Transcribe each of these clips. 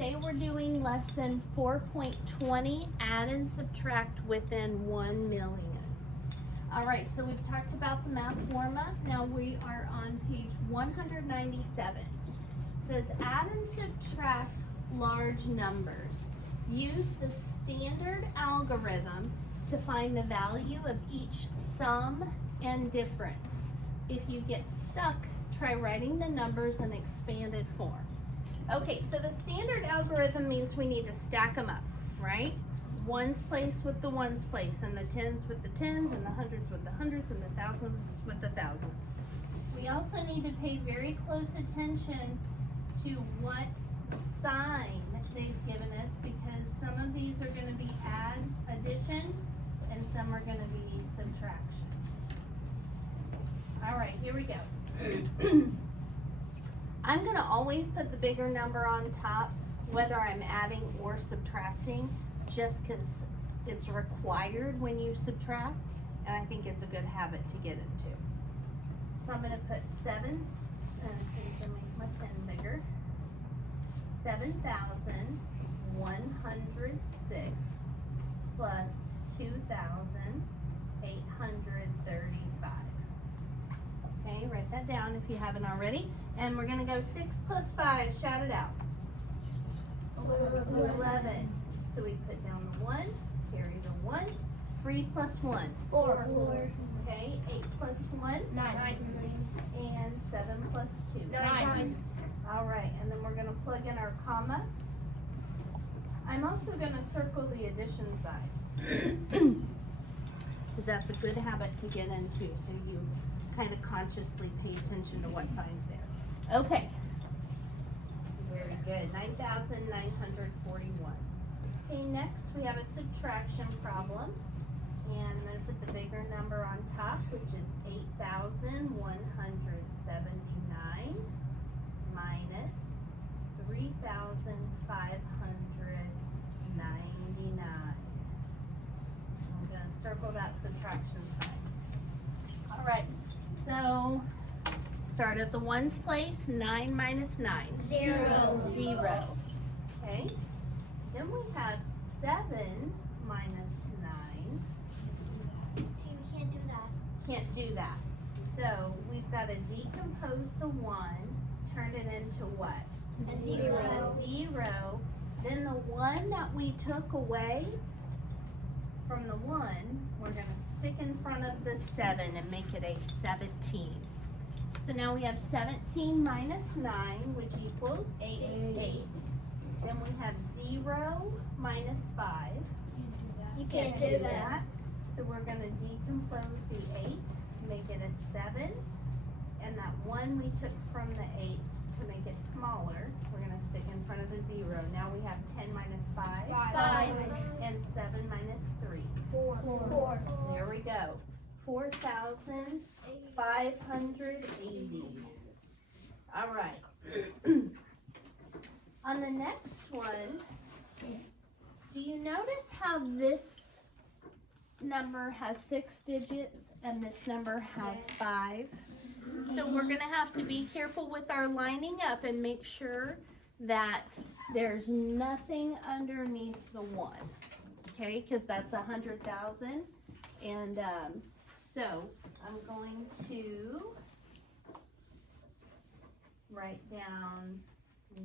today we're doing lesson 4.20, add and subtract within 1 million. All right, so we've talked about the math warm-up. Now we are on page 197. It says add and subtract large numbers. Use the standard algorithm to find the value of each sum and difference. If you get stuck, try writing the numbers in expanded form. Okay, so the standard algorithm means we need to stack them up, right? Ones place with the ones place, and the tens with the tens, and the hundreds with the hundreds, and the thousands with the thousands. We also need to pay very close attention to what sign they've given us, because some of these are going to be add, addition, and some are going to be subtraction. All right, here we go. I'm going to always put the bigger number on top, whether I'm adding or subtracting, just because it's required when you subtract, and I think it's a good habit to get into. So I'm going to put 7, and since I make my pen bigger, 7,106 plus 2,835. Okay, write that down if you haven't already. And we're going to go 6 plus 5. Shout it out. 11. So we put down the 1, carry the 1. 3 plus 1. 4. Okay, 8 plus 1. 9. And 7 plus 2. 9. All right, and then we're going to plug in our comma. I'm also going to circle the addition side, because that's a good habit to get into, so you kind of consciously pay attention to what sign's there. Okay. Very good. 9,941. Okay, next we have a subtraction problem. And I'm going to put the bigger number on top, which is 8,179 minus 3,599. I'm going to circle that subtraction sign. All right. So, start at the ones place, 9 minus 9. 0. 0. Okay. Then we have 7 minus 9. You can't do that. Can't do that. So, we've got to decompose the 1, turn it into what? A 0. 0. Then the 1 that we took away from the 1, we're going to stick in front of the 7 and make it a 17. So now we have 17 minus 9, which equals 8. Then we have 0 minus 5. You can't do that. So we're going to decompose the 8, make it a 7. And that 1 we took from the 8 to make it smaller, we're going to stick in front of the 0. Now we have 10 minus 5. 5. And 7 minus 3. 4. There we go. 4,580. All right. On the next one, do you notice how this number has 6 digits and this number has 5? So we're going to have to be careful with our lining up and make sure that there's nothing underneath the 1. Okay, because that's 100,000. And so I'm going to write down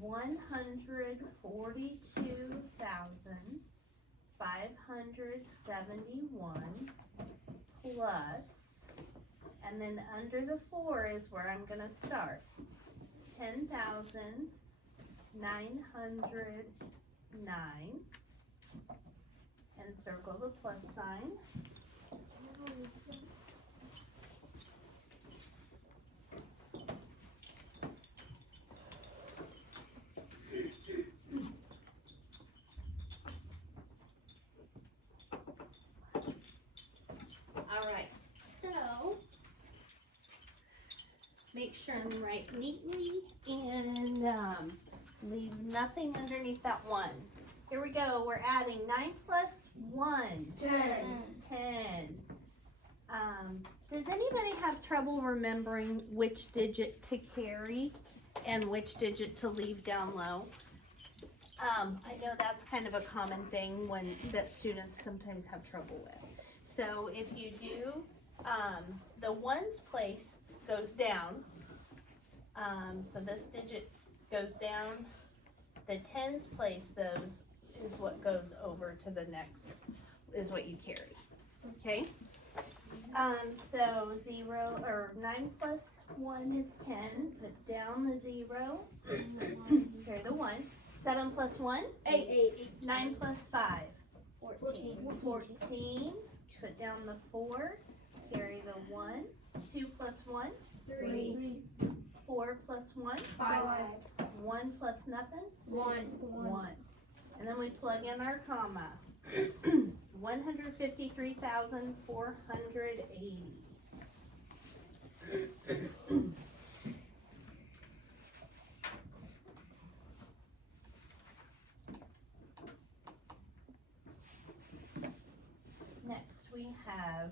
142,571 plus, and then under the 4 is where I'm going to start. 10,909, and circle the plus sign. All right, so make sure and write neatly and leave nothing underneath that 1. Here we go. We're adding 9 plus 1. 10. 10. Does anybody have trouble remembering which digit to carry and which digit to leave down low? I know that's kind of a common thing that students sometimes have trouble with. So if you do, the ones place goes down. So this digit goes down. The tens place those is what goes over to the next, is what you carry. Okay? So 9 plus 1 is 10. Put down the 0. Carry the 1. 7 plus 1? 8. 9 plus 5? 14. 14. Put down the 4. Carry the 1. 2 plus 1? 3. 4 plus 1? 5. 1 plus nothing? 1. 1. And then we plug in our comma. 153,480. Next we have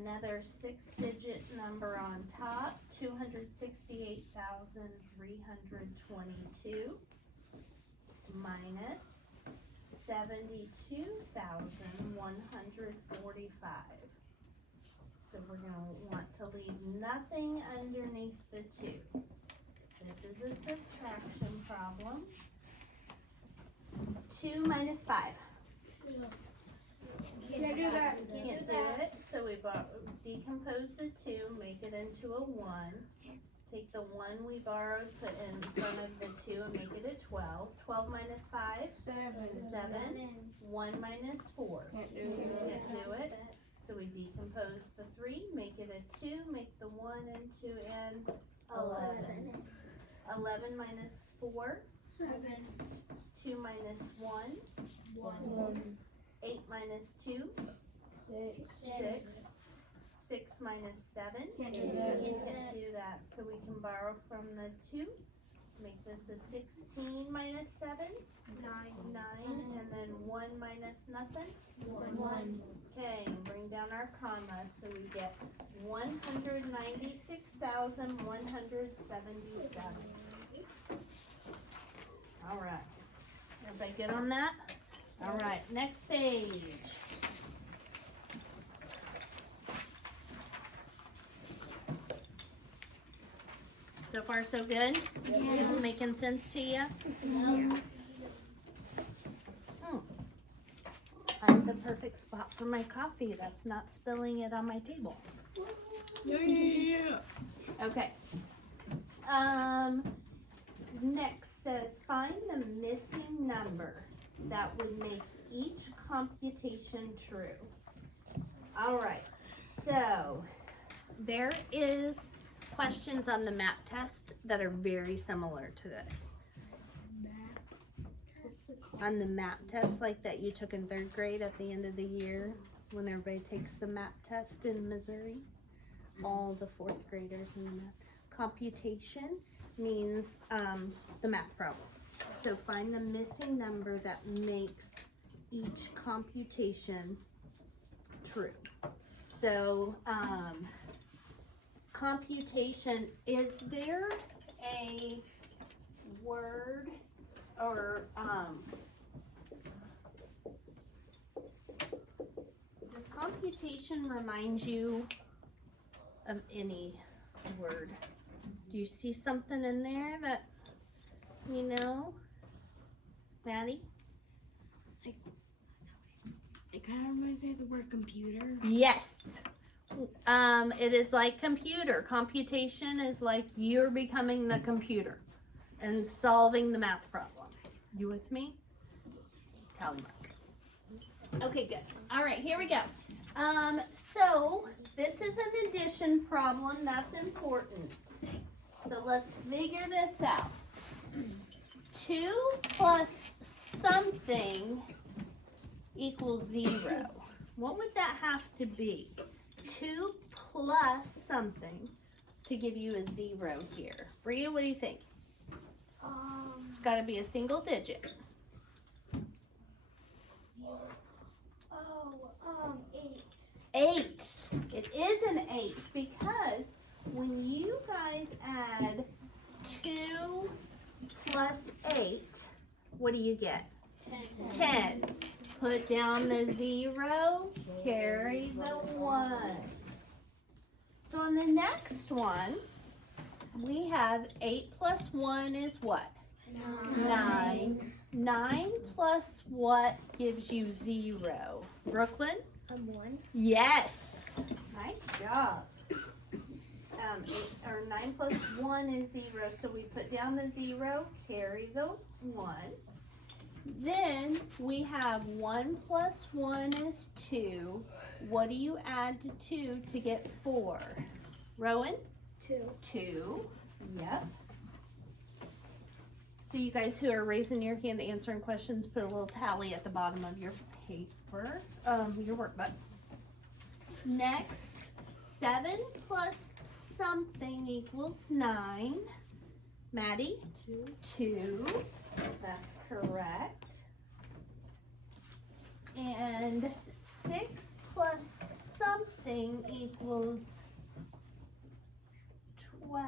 another 6-digit number on top, 268,322 minus 72,145. So we're going to want to leave nothing underneath the 2. This is a subtraction problem. 2 minus 5. Can't do that. Can't do it. So we decompose the 2, make it into a 1. Take the 1 we borrowed, put in front of the 2 and make it a 12. 12 minus 5? 7. 1 minus 4. Can't Can't do it. So we decompose the 3, make it a 2, make the 1 into an 11. 11 minus 4? 7. 2 minus 1? 8 minus 2? 6. 6 minus 7? Can't do Can't that. do that. So we can borrow from the 2. Make this a 16 minus 7? 9. And then 1 minus nothing? 1. Okay, bring down our comma. So we get 196,177. All right. Everybody good on that? All right, next page. So far, so good? Yeah. Is it making sense to you? I'm the perfect spot for my coffee. That's not spilling it on my table. Yeah. Okay. Next says find the missing number that would make each computation true. All right. So there is questions on the map test that are very similar to this. On the map test like that you took in 3rd grade at the end of the year when everybody takes the map test in Missouri, all the 4th graders in the map. Computation means the math problem. So find the missing number that makes each computation true. So computation, is there a word or does computation remind you of any word? Do you see something in there that you know? Maddie? It kind of reminds me of the word computer. Yes. It is like computer. Computation is like you're becoming the computer and solving the math problem. You with me? Tally mark. Okay, good. All right, here we go. So this is an addition problem. That's important. So let's figure this out. 2 plus something equals 0. What would that have to be? 2 plus something to give you a 0 here. Bria, what do you think? It's got to be a single digit. 8. 8. It is an 8 because when you guys add 2 plus 8, what do you get? 10. Put down the 0, carry the 1. So on the next one, we have 8 plus 1 is what? 9. 9 plus what gives you 0? Brooklyn? 1. Yes. Nice job. 9 plus 1 is 0, so we put down the 0, carry the 1. Then we have 1 plus 1 is 2. What do you add to 2 to get 4? Rowan? 2. 2. Yep. So you guys who are raising your hand answering questions, put a little tally at the bottom of your paper, your workbook. Next, 7 plus something equals 9. Maddie? 2. That's correct. And 6 plus something equals 12.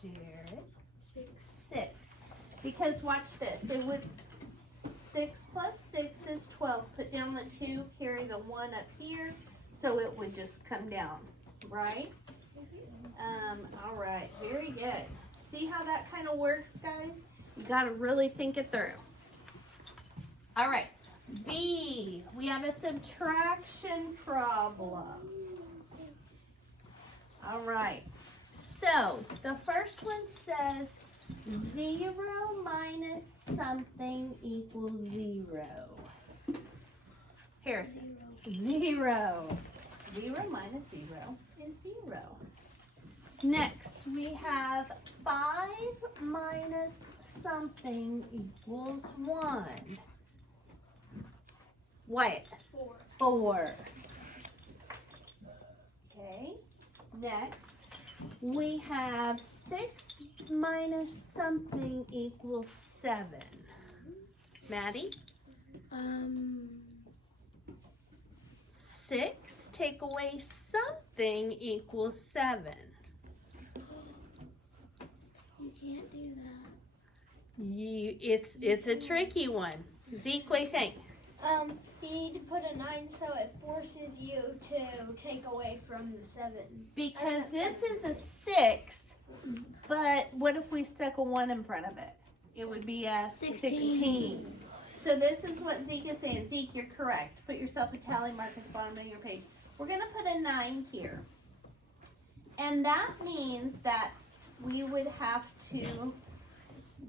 Jared? 6. Because watch this. It would 6 plus 6 is 12. Put down the 2, carry the 1 up here, so it would just come down, right? All right, very good. See how that kind of works, guys? You got to really think it through. All right, B, we have a subtraction problem. All right, so the first one says 0 minus something equals 0. Harrison, 0. 0 minus 0 is 0. Next, we have 5 minus something equals 1. What? 4. Okay. Next, we have 6 minus something equals 7. Maddie? 6 take away something equals 7. You can't do that. It's a tricky one. Zeke, what do you think? You need to put a 9 so it forces you to take away from the 7. Because this is a 6, but what if we stuck a 1 in front of it? It would be a 16. So this is what Zeke is saying. Zeke, you're correct. Put yourself a tally mark at the bottom of your page. We're going to put a 9 here. And that means that we would have to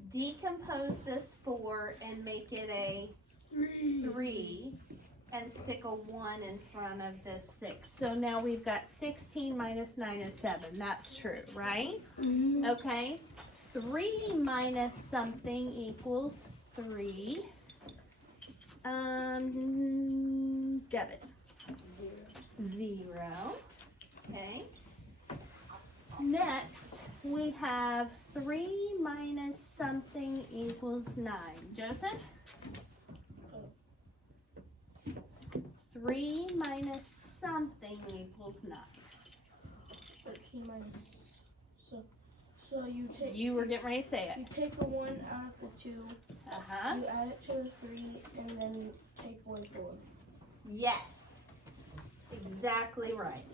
decompose this 4 and make it a 3 and stick a 1 in front of this 6. So now we've got 16 minus 9 is 7. That's true, right? Mm-hmm. Okay. 3 minus something equals 3. Devin. 0. Okay. Next, we have 3 minus something equals 9. Joseph? 3 minus something equals 9. 13 minus. So you take. You were getting ready to say You it. take a 1 out of the 2. Uh-huh. You add it to the 3, and then take away 4. Yes. Exactly right.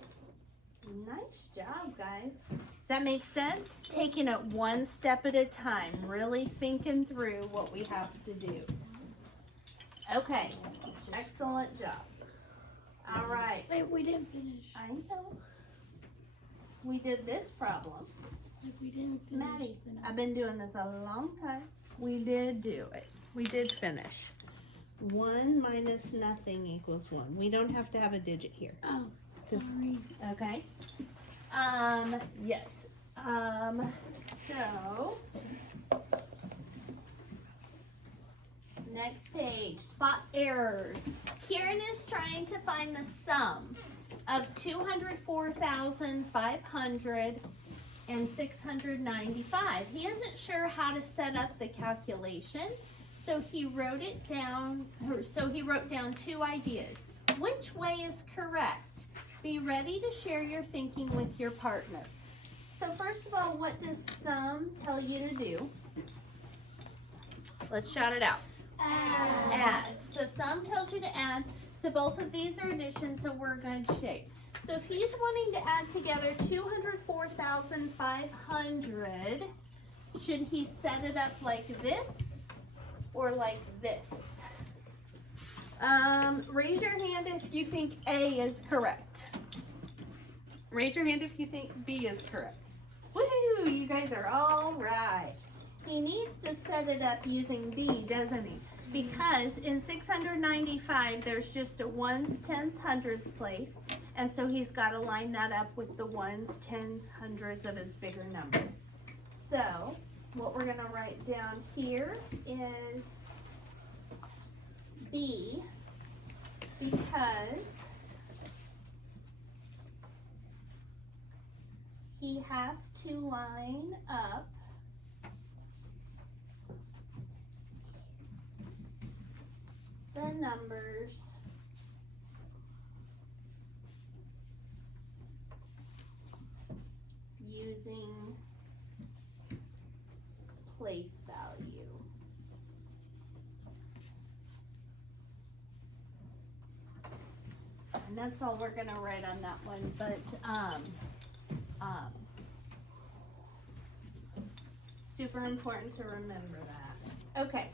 Nice job, guys. Does that make sense? Taking it one step at a time, really thinking through what we have to do. Okay. Excellent job. All right. Wait, we didn't finish. I know. We did this problem. Like we didn't finish. Maddie, the I've been doing this a long time. We did do it. We did finish. 1 minus nothing equals 1. We don't have to have a digit here. Oh, Just- sorry. Okay. Yes. So next page, spot errors. Kieran is trying to find the sum of 204,500 and 695. He isn't sure how to set up the calculation, so he wrote it down. He wrote down 2 ideas. Which way is correct? Be ready to share your thinking with your partner. So first of all, what does sum tell you to do? Let's shout it out. Add. So sum tells you to add. So both of these are additions, so we're good shape. So if he's wanting to add together 204,500, should he set it up like this or like this? Raise your hand if you think A is correct. Raise your hand if you think B is correct. Woohoo! You guys are all right. He needs to set it up using B, doesn't he? Because in 695, there's just a ones, tens, hundreds place. And so he's got to line that up with the ones, tens, hundreds of his bigger number. So what we're going to write down here is B, because he has to line up the numbers using place value. And that's all we're gonna write on that one, but super important to remember that. Okay,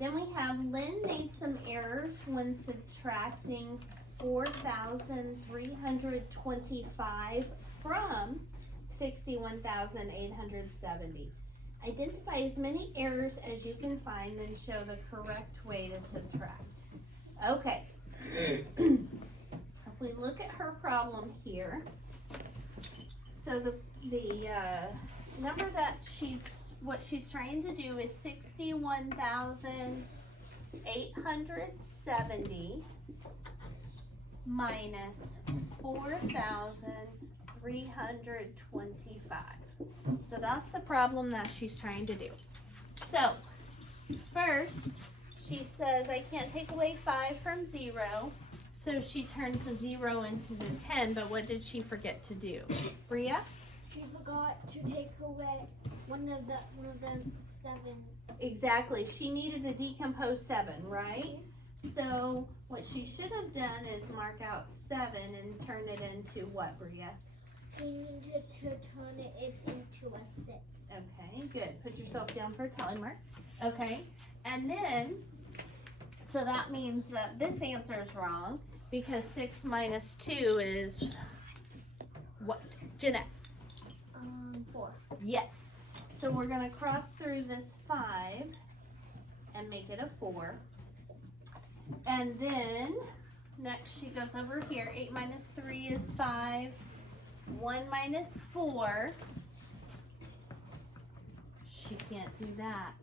then we have Lynn made some errors when subtracting 4,325 from 61,870. Identify as many errors as you can find and show the correct way to subtract. Okay. If we look at her problem here, so the number that what she's trying to do is 61,870 minus 4,325. So that's the problem that she's trying to do. So first, she says I can't take away 5 from 0. So she turns the 0 into the 10, but what did she forget to do? Bria? She forgot to take away one of the sevens. Exactly. She needed to decompose 7, right? So what she should have done is mark out 7 and turn it into what, Bria? She needed to turn it into a 6. Okay, good. Put yourself down for a tally mark. Okay, and then, so that means that this answer is wrong because 6 minus 2 is what? Jeanette? 4. Yes. So we're going to cross through this 5 and make it a 4. And then next she goes over here. 8 minus 3 is 5. 1 minus 4. She can't do that.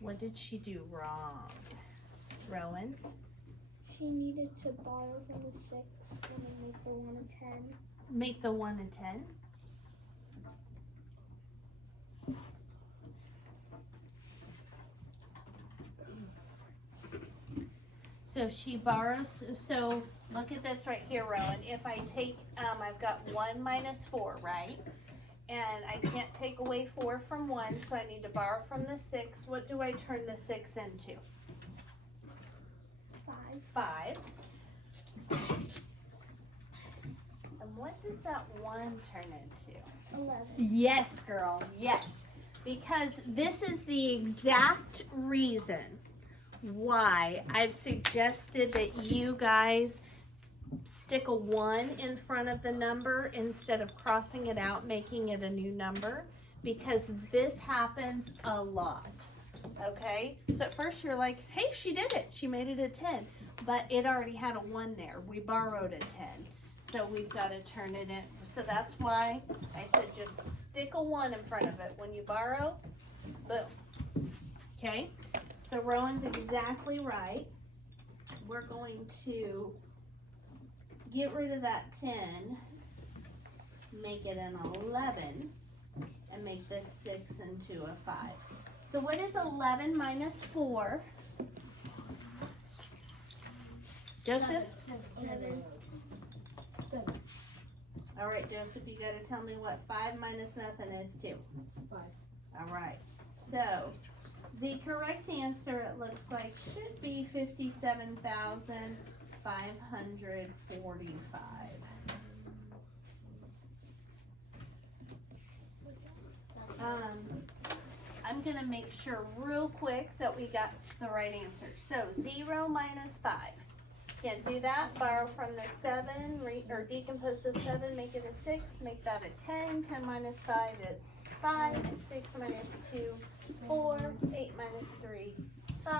What did she do wrong? Rowan? She needed to borrow from the 6 and then make the 1 a 10. Make the 1 a 10. So she borrows, so look at this right here, Rowan. If I take, I've got 1 minus 4, right? And I can't take away 4 from 1, so I need to borrow from the 6. What do I turn the 6 into? 5. And what does that 1 turn into? 11. Yes, girl, yes. Because this is the exact reason why I've suggested that you guys stick a 1 in front of the number instead of crossing it out, making it a new number, because this happens a lot. Okay, so at first you're like, hey, she did it, she made it a 10, but it already had a 1 there. We borrowed a 10, so we've got to turn it in. So that's why I said just stick a 1 in front of it. When you borrow, boom. Okay, so Rowan's exactly right. We're going to get rid of that 10, make it an 11, and make this 6 into a 5. So what is 11 minus 4? Joseph? 7. All right, Joseph, you got to tell me what 5 minus nothing is too. 5. All right. So The correct answer, it looks like, should be 57,545. I'm gonna make sure real quick that we got the right answer. So 0 minus 5. Can't do that. Borrow from the 7, or decompose the 7, make it a 6, make that a 10. 10 minus 5 is 5. 6 minus 2, 4. 8 minus 3, 5.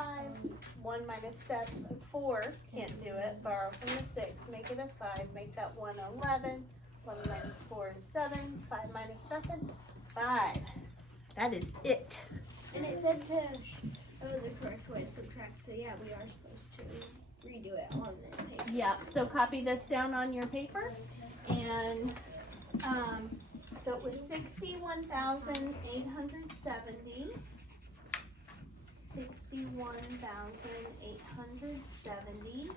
1 minus 7, 4. Can't do it. Borrow from the 6, make it a 5, make that 1 11. 11 minus 4 is 7. 5 minus 7, 5. That is it. And it said to show the correct way to subtract, so yeah, we are supposed to redo it on the paper. Yep, so copy this down on your paper, and so it was 61,870. 61,870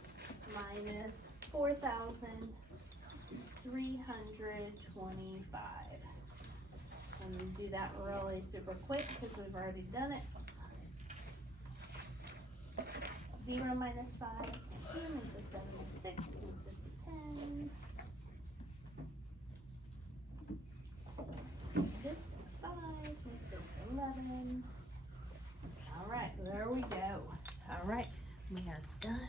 minus 4,325. And we do that really super quick because we've already done it. 0 minus 5, make this 7 a 6, make this a 10. Make this a 5, make this 11. All right, there we go. All right, we are done.